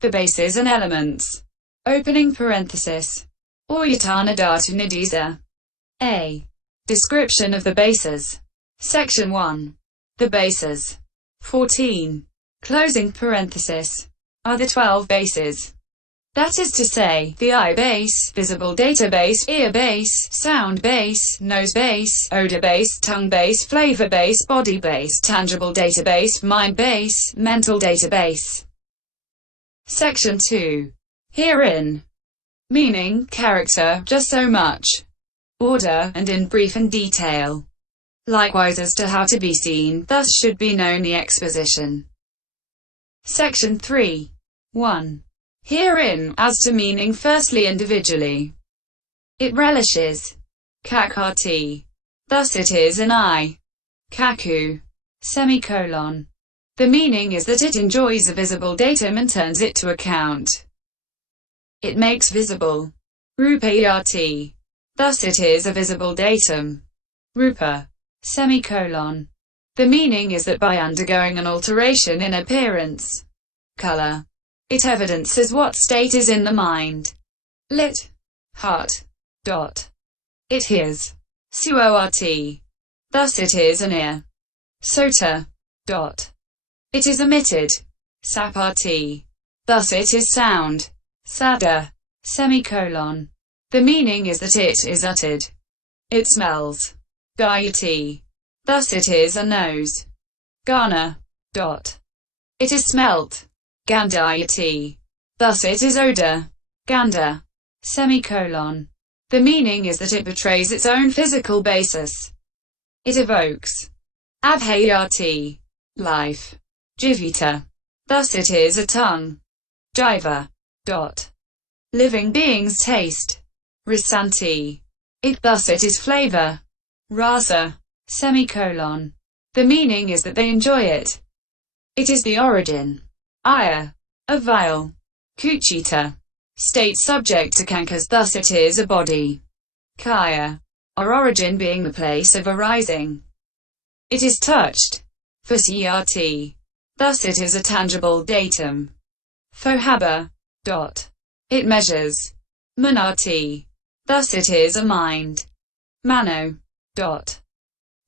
The bases and elements. Opening parenthesis. Oyatana dhatu nidisa. A. Description of the bases. Section 1. The bases. 14. Closing parenthesis. Are the 12 bases. That is to say, the eye base, visible data base, ear base, sound base, nose base, odor base, tongue base, flavor base, body base, tangible data base, mind base, mental data base. Section 2. Herein. Meaning, character, just so much. Order, and in brief and detail. Likewise as to how to be seen, thus should be known the exposition. Section 3. 1. Herein, as to meaning firstly individually. It relishes. Cakkhati. Thus it is an eye. Cakkhu. Semicolon. The meaning is that it enjoys a visible datum and turns it to account. It makes visible. Rúpayati. Thus it is a visible datum. Rúpa. Semicolon. The meaning is that by undergoing an alteration in appearance, color, it evidences what state is in the mind. Lit. Heart. Dot. It hears. Suoati. Thus it is an ear. Sota. Dot. It is emitted. Sappati. Thus it is sound. Sada. Semicolon. The meaning is that it is uttered. It smells. Gayati. Thus it is a nose. Gana. Dot. It is smelt. Gandayati. Thus it is odor. Ganda. Semicolon. The meaning is that it betrays its own physical basis. It evokes. Abhayati. Life. Jivita. Thus it is a tongue. Jiva. Dot. Living beings taste. Rasanti. Thus it is flavor. Rasa. Semicolon. The meaning is that they enjoy it. It is the origin. Aya. A vial. Kuchita. State subject to kankas, thus it is a body. Kaya. Our origin being the place of arising. It is touched. Suoati. Thus it is a tangible datum. Fohaba. Dot. It measures. Manati. Thus it is a mind. Mano. Dot.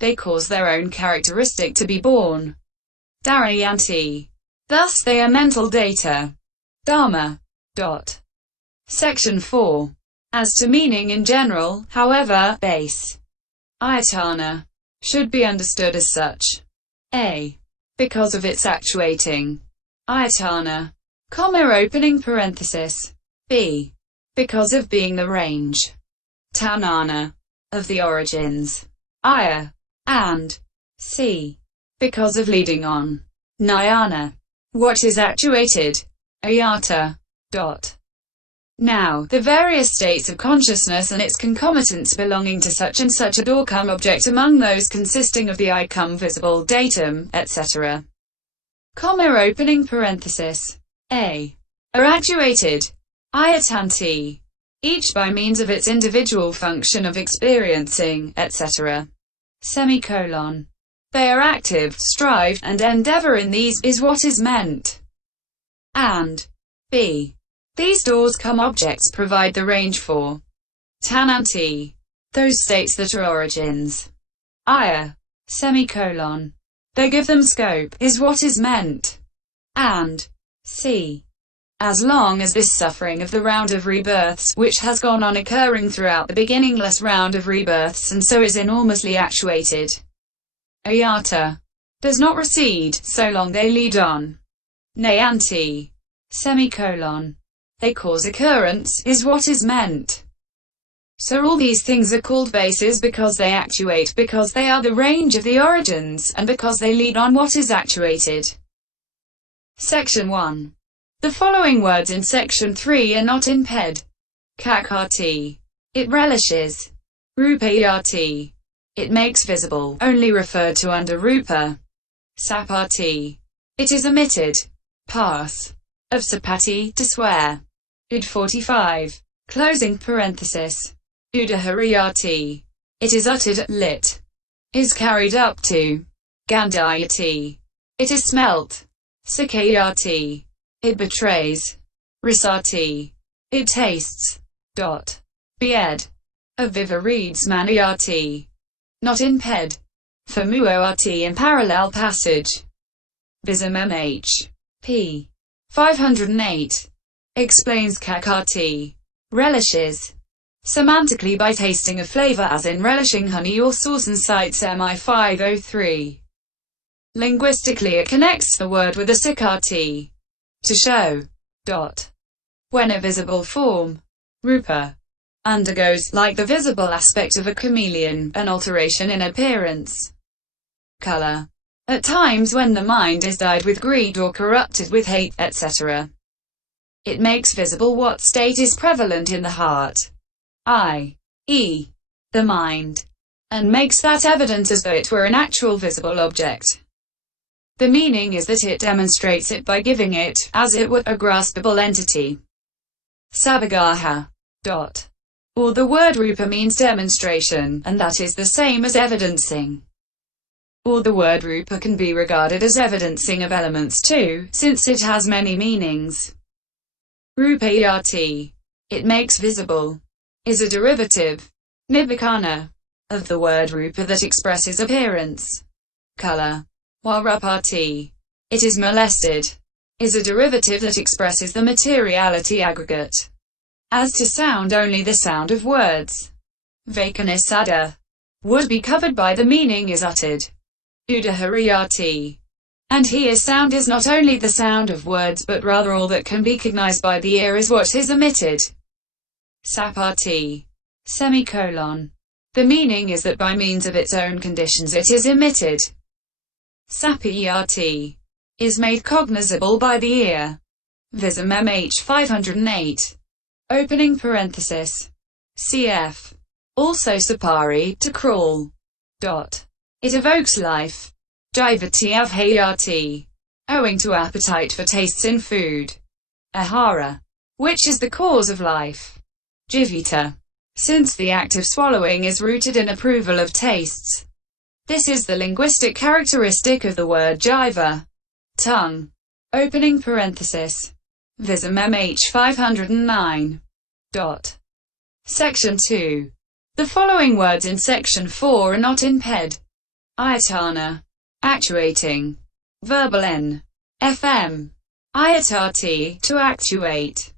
They cause their own characteristic to be born. Darayanti. Thus they are mental data. Dharma. Dot. Section 4. As to meaning in general, however, base. Ayatana. Should be understood as such. A. Because of its actuating. Ayatana. Opening parenthesis. B. Because of being the range. Tanana. Of the origins. Aya. And. C. Because of leading on. Nayana. What is actuated. Ayata. Dot. Now, the various states of consciousness and its concomitants belonging to such and such a dorkam object, among those consisting of the icum visible datum, etc. Opening parenthesis. A. Are actuated. Ayatanti. Each by means of its individual function of experiencing, etc. Semicolon. They are active, strive, and endeavor in these, is what is meant. And. B. These doors come objects provide the range for. Tananti. Those states that are origins. Aya. Semicolon. They give them scope, is what is meant. And. C. As long as this suffering of the round of rebirths, which has gone on occurring throughout the beginningless round of rebirths and so is enormously actuated. Ayata. Does not recede, so long they lead on. Nayanti. Semicolon. They cause occurrence, is what is meant. So all these things are called bases because they actuate, because they are the range of the origins, and because they lead on what is actuated. Section 1. The following words in Section 3 are not in ped. Cakkhati. It relishes. Rúpayati. It makes visible, only referred to under rúpa. Sappati. It is omitted. Pass. Of sapati, to swear. Ud 45. Closing parenthesis. Udahariati. It is uttered, lit. Is carried up to. Gandayati. It is smelt. Sakayati. It betrays. rúpayati. It tastes. Bed. Aviva reads manayati. Not in ped. For muoati in parallel passage. Vism p. 508. Explains cakkhati. Relishes. Semantically by tasting a flavour as in relishing honey or sauce and cites mi 503. Linguistically it connects the word with a cakkhati. To show. When a visible form, rúpa, undergoes, like the visible aspect of a chameleon, an alteration in appearance. Color. At times when the mind is dyed with greed or corrupted with hate, etc. It makes visible what state is prevalent in the heart, i.e., the mind, and makes that evident as though it were an actual visible object. The meaning is that it demonstrates it by giving it, as it were, a graspable entity. Sabagaha. Or the word rúpa means demonstration, and that is the same as evidencing. Or the word rúpa can be regarded as evidencing of elements too, since it has many meanings. Rúpayati. It makes visible. Is a derivative, nibakana, of the word rúpa that expresses appearance, color. While rúpayati. It is molested. Is a derivative that expresses the materiality aggregate. As to sound, only the sound of words, vakanisada, would be covered by the meaning is uttered. Udahariati. And here sound is not only the sound of words but rather all that can be cognized by the ear is what is emitted. Suoati. The meaning is that by means of its own conditions it is emitted. Sapiyati. Is made cognizable by the ear. Vism 508. Opening parenthesis. Cf. Also sapari, to crawl. It evokes life. Jivati avhayati. Owing to appetite for tastes in food. Ahara. Which is the cause of life. Jivita. Since the act of swallowing is rooted in approval of tastes. This is the linguistic characteristic of the word jiva. Tongue. Opening parenthesis. Vism 509. Section 2. The following words in Section 4 are not in ped. Ayatana. Actuating. Verbal n. fm. Ayatati, to actuate.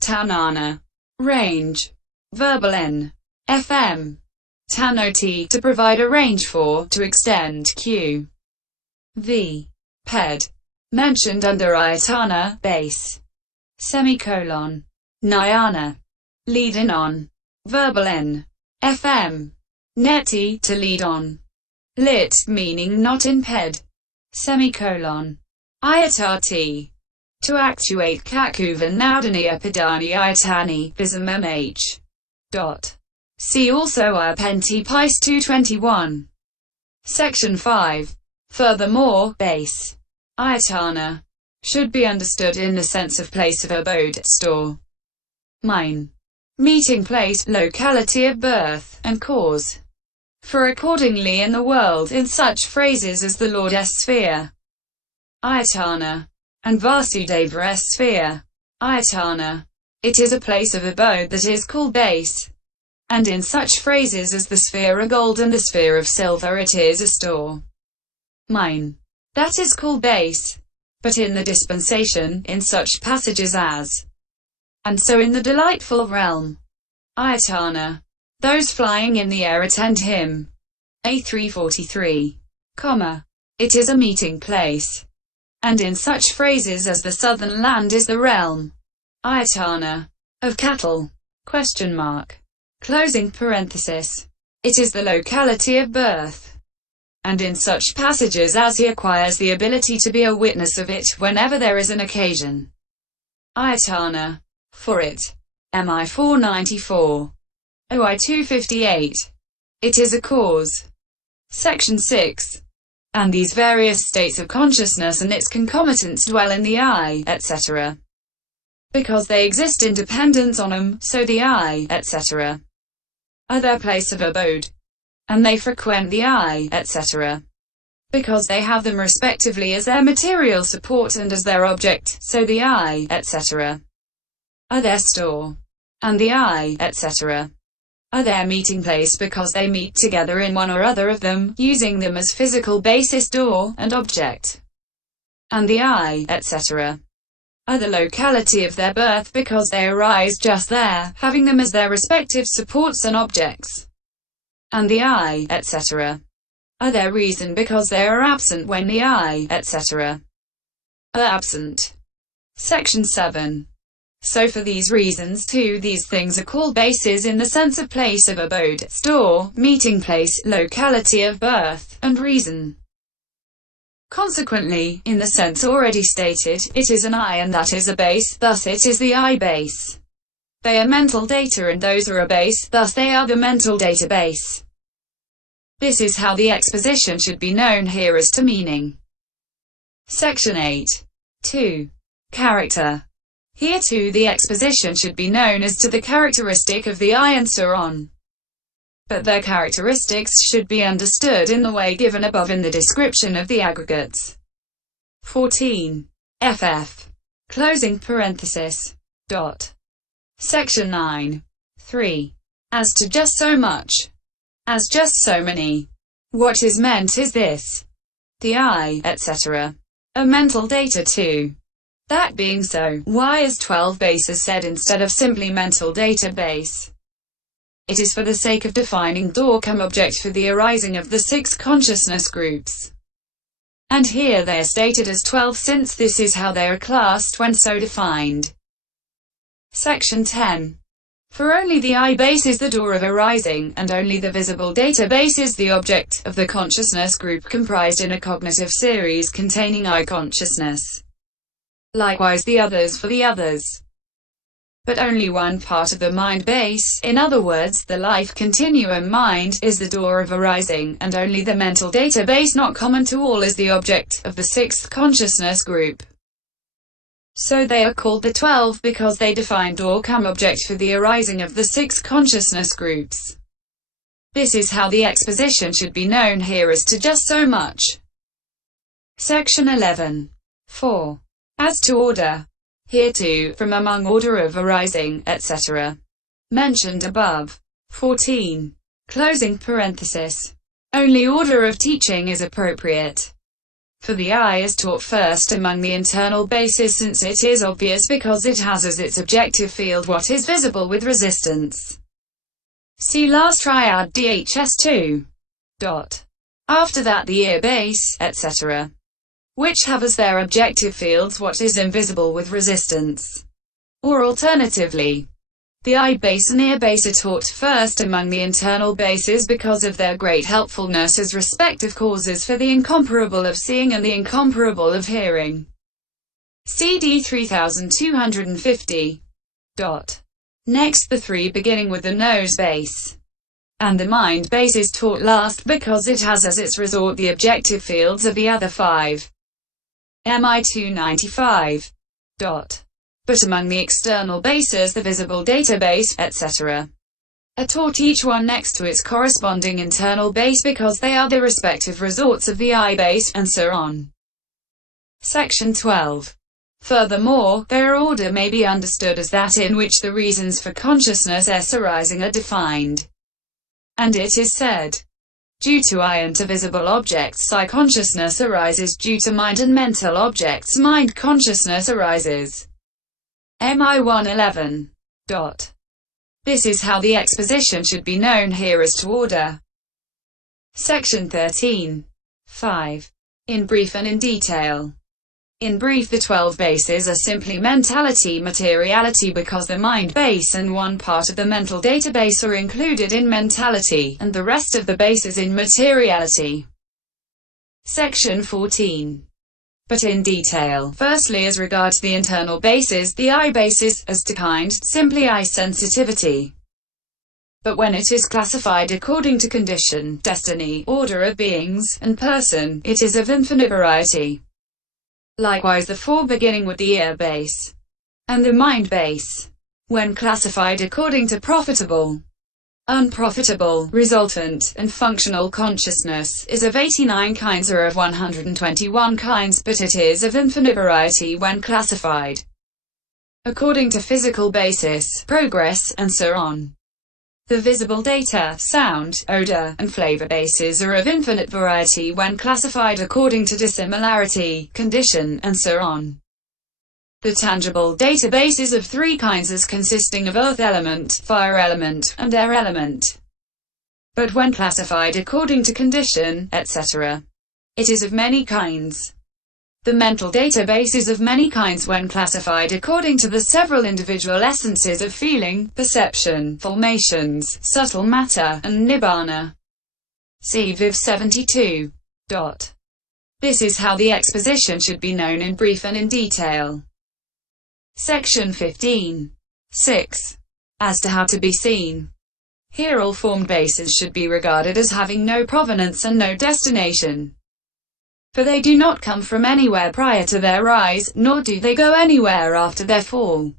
Tanana. Range. Verbal n. fm. Tanoti, to provide a range for, to extend q. Ped. Mentioned under ayatana, base. Nyana. Lead-in on. Verbal n. fm. Neti, to lead on. Lit, meaning not in ped. Ayatati. To actuate cakkhu naudaniya padani ayatani, vism See also Ayapenti Pice 221. Section 5. Furthermore, base. Ayatana. Should be understood in the sense of place of abode, store. Mine. Meeting place, locality of birth, and cause. For accordingly in the world, in such phrases as the Lord sphere, Ayatana, and Vasudeva sphere, Ayatana, it is a place of abode that is called base. And in such phrases as the sphere of gold and the sphere of silver it is a store. Mine. That is called base. But in the dispensation, in such passages as, and so in the delightful realm, Ayatana, those flying in the air attend him. A343, it is a meeting place. And in such phrases as the southern land is the realm, Ayatana, of cattle, ? Closing parenthesis. It is the locality of birth. And in such passages as he acquires the ability to be a witness of it whenever there is an occasion. Ayatana. For it. MI 494. OI 258. It is a cause. Section 6. And these various states of consciousness and its concomitants dwell in the eye, etc. Because they exist in dependence on them, so the eye, etc. are their place of abode. And they frequent the eye, etc. because they have them respectively as their material support and as their object, so the I, etc. are their store, and the I, etc. are their meeting place because they meet together in one or other of them, using them as physical basis, door, and object. And the I, etc. are the locality of their birth because they arise just there, having them as their respective supports and objects. And the I, etc. are their reason because they are absent when the I, etc. are absent. Section 7. So for these reasons too, these things are called bases in the sense of place of abode, store, meeting place, locality of birth, and reason. Consequently, in the sense already stated, it is an I and that is a base, thus it is the I base. They are mental data and those are a base, thus they are the mental data base. This is how the exposition should be known here as to meaning. Section 8. 2. Character. Here too the exposition should be known as to the characteristic of the I and so on. But their characteristics should be understood in the way given above in the description of the aggregates. 14. FF. Closing parenthesis. Dot. Section 9. 3. As to just so much. As just so many. What is meant is this. The I, etc. are mental data too. That being so, why is 12 bases said instead of simply mental data base? It is for the sake of defining datum object for the arising of the 6 consciousness groups. And here they are stated as 12 since this is how they are classed when so defined. Section 10. For only the I base is the door of arising, and only the visible data base is the object of the consciousness group comprised in a cognitive series containing I consciousness. Likewise the others for the others. But only one part of the mind base, in other words, the life continuum mind, is the door of arising, and only the mental data base not common to all is the object of the 6th consciousness group. So they are called the 12 because they define datum object for the arising of the 6 consciousness groups. This is how the exposition should be known here as to just so much. Section 11. 4. As to order. Here too, from among order of arising, etc. mentioned above. 14. Closing parenthesis. Only order of teaching is appropriate. For the I is taught first among the internal bases since it is obvious because it has as its objective field what is visible with resistance. See last triad DHS 2. After that the ear base, etc. which have as their objective fields what is invisible with resistance. Or alternatively, the I base and ear base are taught first among the internal bases because of their great helpfulness as respective causes for the incomparable of seeing and the incomparable of hearing. CD 3250. Next the 3 beginning with the nose base. And the mind base is taught last because it has as its resort the objective fields of the other 5. MI 295. But among the external bases the visible database, etc. are taught each one next to its corresponding internal base because they are the respective resorts of the I base, and so on. Section 12. Furthermore, their order may be understood as that in which the reasons for consciousness arising are defined. And it is said, due to I and to visible objects I consciousness arises, due to mind and mental objects mind consciousness arises. MI 111. This is how the exposition should be known here as to order. Section 13. 5. In brief and in detail. In brief, the 12 bases are simply mentality, materiality because the mind base and one part of the mental database are included in mentality, and the rest of the bases in materiality. Section 14. But in detail, firstly as regards the internal bases, the I basis, as to kind, simply I sensitivity. But when it is classified according to condition, destiny, order of beings, and person, it is of infinite variety. Likewise the 4 beginning with the ear base, and the mind base, when classified according to profitable, unprofitable, resultant, and functional consciousness is of 89 kinds or of 121 kinds, but it is of infinite variety when classified according to physical basis, progress, and so on. The visible data, sound, odor, and flavor bases are of infinite variety when classified according to dissimilarity, condition, and so on. The tangible database is of three kinds as consisting of earth element, fire element, and air element. But when classified according to condition, etc., it is of many kinds. The mental database is of many kinds when classified according to the several individual essences of feeling, perception, formations, subtle matter, and nibbana. See Viv 72. This is how the exposition should be known in brief and in detail. Section 15. 6. As to how to be seen. Here all formed bases should be regarded as having no provenance and no destination. For they do not come from anywhere prior to their rise, nor do they go anywhere after their fall.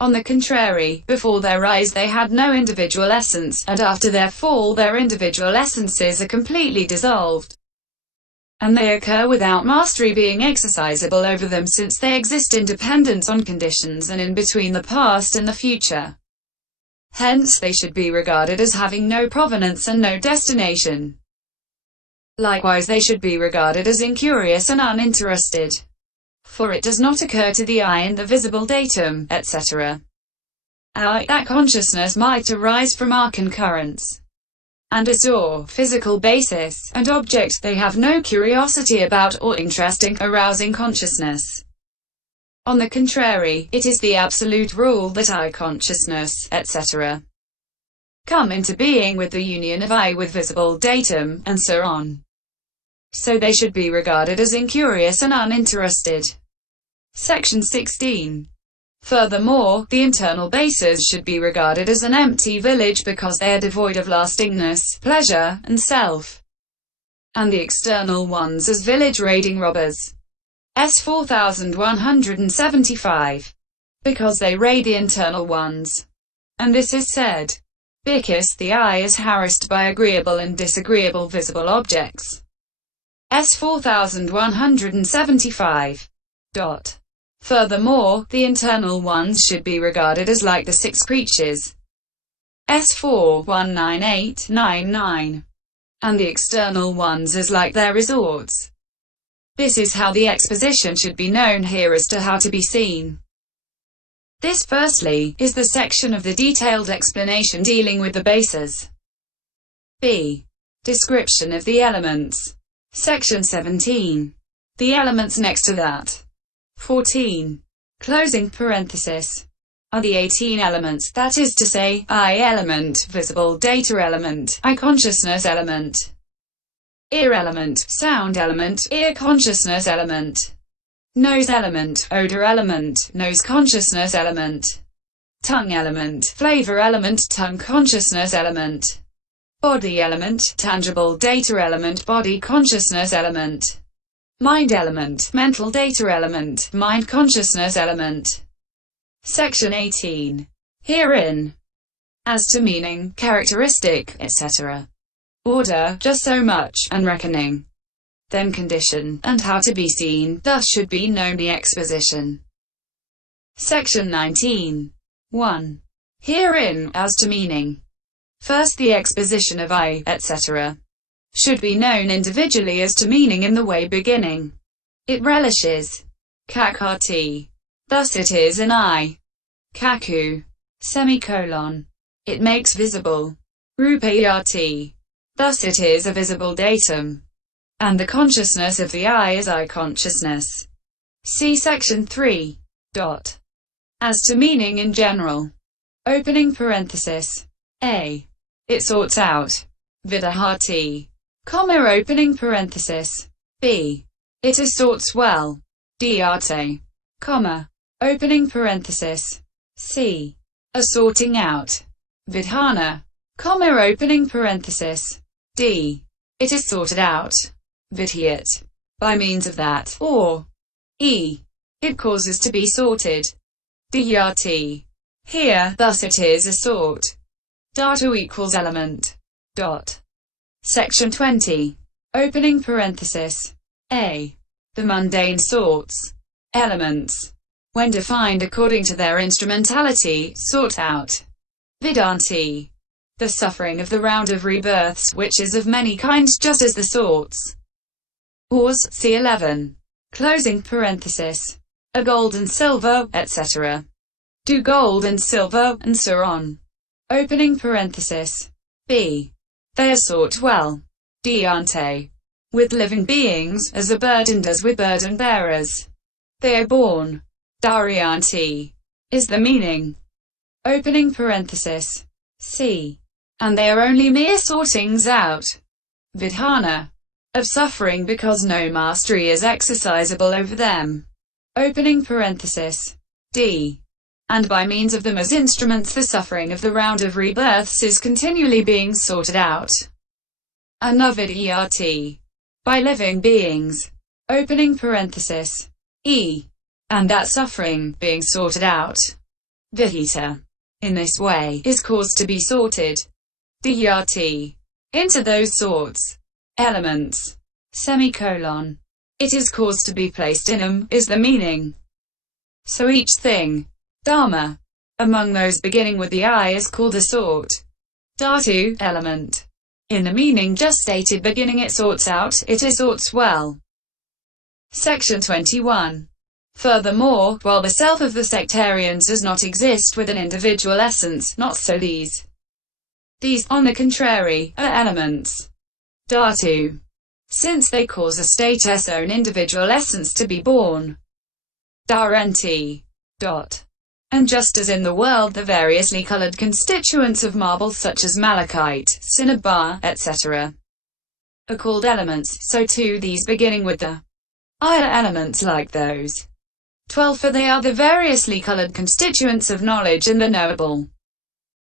On the contrary, before their rise they had no individual essence, and after their fall their individual essences are completely dissolved. And they occur without mastery being exercisable over them, since they exist independent on conditions and in between the past and the future. Hence they should be regarded as having no provenance and no destination. Likewise they should be regarded as incurious and uninterested. For it does not occur to the eye in the visible datum, etc. That consciousness might arise from our concurrence. And as or physical basis and object they have no curiosity about or interest in arousing consciousness. On the contrary, it is the absolute rule that I consciousness, etc. come into being with the union of I with visible datum, and so on. So they should be regarded as incurious and uninterested. Section 16. Furthermore, the internal bases should be regarded as an empty village because they are devoid of lastingness, pleasure, and self. And the external ones as village-raiding robbers. S 4175. Because they raid the internal ones. And this is said because the eye is harassed by agreeable and disagreeable visible objects. S 4175. Furthermore, the internal ones should be regarded as like the six creatures. S 419899. And the external ones as like their resorts. This is how the exposition should be known here as to how to be seen. This, firstly, is the section of the detailed explanation dealing with the bases. B. Description of the elements. Section 17. The elements next to that. 14. Closing parenthesis. Are the 18 elements, that is to say, I element, visible data element, I consciousness element, ear element, sound element, ear consciousness element, nose element, odor element, nose consciousness element, tongue element, flavor element, tongue consciousness element, body element, tangible data element, body consciousness element, mind element, mental data element, mind consciousness element. Section 18. Herein. As to meaning, characteristic, etc. Order, just so much, and reckoning. Then condition, and how to be seen, thus should be known the exposition. Section 19. 1. Herein, as to meaning. First the exposition of I, etc. should be known individually as to meaning in the way beginning. It relishes. Cakkhati. Thus it is in I. Cakkhu. Semicolon. It makes visible. Rúpayati. Thus it is a visible datum. And the consciousness of the I is I consciousness. See section 3. As to meaning in general. Opening parenthesis. A. It sorts out. Vidahati. Comma opening parenthesis. B. It assorts well. Diate. Comma. Opening parenthesis. C. A sorting out. Vidhana. Comma opening parenthesis. D. It is sorted out. Vidhyat. By means of that, or E. It causes to be sorted. Dhyati. Here, thus it is a sort. Dhatu equals element. Dot. Section 20. Opening parenthesis. A. The mundane sorts. Elements, when defined according to their instrumentality, sought out. Vidanti. The suffering of the round of rebirths, which is of many kinds just as the sorts. Ores, C11. Closing parenthesis. A gold and silver, etc. Do gold and silver, and so on. Opening parenthesis. B. They are sought well. Diante. With living beings, as a burden does with burden bearers. They are born. Dharyanti. Is the meaning. Opening parenthesis. C. And they are only mere sortings out. Vidhana. Of suffering because no mastery is exercisable over them. Opening parenthesis. D. And by means of them as instruments the suffering of the round of rebirths is continually being sorted out. Anavidyati. By living beings. Opening parenthesis. E. And that suffering, being sorted out. Vihita. In this way, is caused to be sorted. Dhyati. Into those sorts. Elements. Semicolon. It is caused to be placed in them, is the meaning. So each thing, dharma, among those beginning with the I is called a sort. Dhatu, element. In the meaning just stated, beginning it sorts out, it is sorts well. Section 21. Furthermore, while the self of the sectarians does not exist with an individual essence, not so these. These, on the contrary, are elements. Dhatu. Since they cause a state's own individual essence to be born. Dharenti. Dot. And just as in the world the variously colored constituents of marble such as malachite, cinnabar, etc. are called elements, so too these beginning with the I are elements like those. 12 For they are the variously colored constituents of knowledge and the knowable.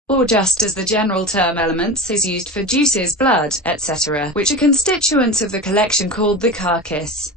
Or just as the general term elements is used for juices, blood, etc., which are constituents of the collection called the carcass.